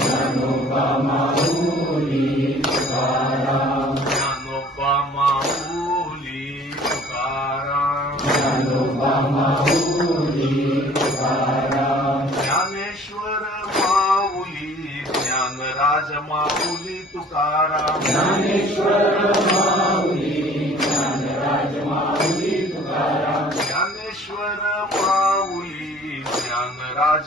ंगो पाम्पाम ज्ञानेश्वर मावूली मंग राज माउ कर्श्वर ज्ञानेश्वर माउली मंग राज